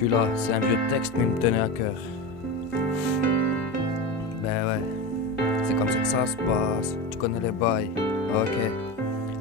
Celui-là, c'est un vieux texte, mais il me tenait à cœur. Ben ouais, c'est comme ça que ça se passe. Tu connais les bails, ok.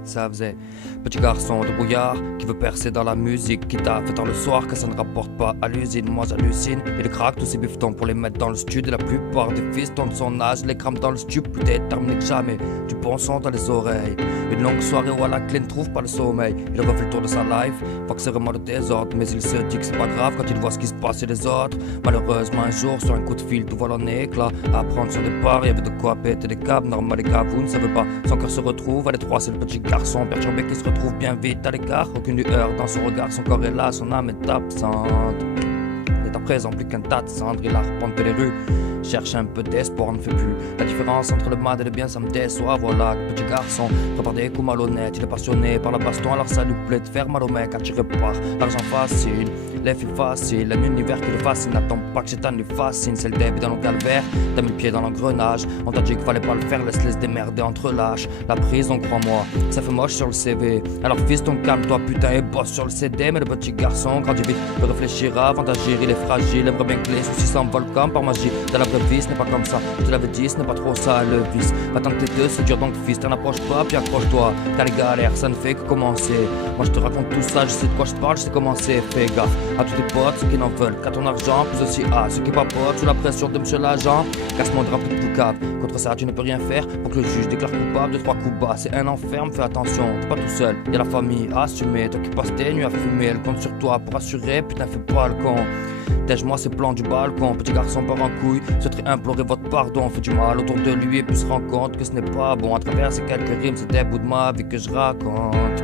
Ça faisait petit garçon de brouillard qui veut percer dans la musique, qui taffe tard le soir que ça ne rapporte pas à l'usine. Moi j'hallucine et les craque tous ces biftons pour les mettre dans le stud. Et la plupart des fistons de son âge les crament dans le stud, plus déterminés que jamais, du bon son dans les oreilles. Une longue soirée où à la clé ne trouve pas le sommeil. Il refait le tour de sa life, voit que c'est vraiment le désordre, mais il se dit que c'est pas grave quand il voit ce qui se passe chez les autres. Malheureusement un jour sur un coup de fil tout vole en éclat. À prendre son départ, il y avait de quoi péter des câbles. Normal les gars, vous ne savez pas, son cœur se retrouve à l'étroit, c'est le petit garçon perturbé qui se retrouve bien vite à l'écart. Aucune lueur dans son regard, son corps est là, son âme est absente. Il est à présent plus qu'un tas de cendres, il arpente les rues, cherche un peu d'espoir, ne fait plus la différence entre le mal et le bien, ça me déçoit. Voilà, petit garçon, prépare des coups malhonnêtes, il est passionné par la baston, alors ça lui plaît de faire mal au mec, attiré par l'argent facile, les filles faciles, un univers qui le fascine, n'attend pas que Chétan lui fascine, c'est le début dans le calvaire, t'as mis le pied dans l'engrenage, on t'a dit qu'il fallait pas le faire, laisse-les se démerder entre lâches, la prison crois-moi, ça fait moche sur le CV, alors fils ton calme-toi putain et bosse sur le CD, mais le petit garçon grandit vite, peut réfléchir avant d'agir, il est fragile, aimerait bien que les soucis s'envolent comme par magie, dans la vraie vie ce n'est pas comme ça, je te l'avais dit, ce n'est pas trop ça le vice, va tenter deux, c'est dur donc fils, t'en approches pas puis accroche-toi, car les galères ça ne fait que commencer, moi je te raconte tout ça, je sais de quoi je te parle, je sais comment c'est, fais gaffe à tous tes potes, ceux qui n'en veulent qu'à ton argent, plus aussi à ceux qui papotent sous la pression de monsieur l'agent, casse mon drapeau de poucave, contre ça tu ne peux rien faire, pour que le juge déclare coupable de 3 coups bas, c'est un enfer, fais attention, t'es pas tout seul, y'a la famille à assumer, toi qui passes tes nuits à fumer, elle compte sur toi pour assurer, putain fais pas le con. Tège-moi ces plans du balcon, petit garçon part en couille, souhaiterait implorer votre pardon, fait du mal autour de lui et puis se rend compte que ce n'est pas bon, à travers ces quelques rimes, c'est des bouts de ma vie que je raconte.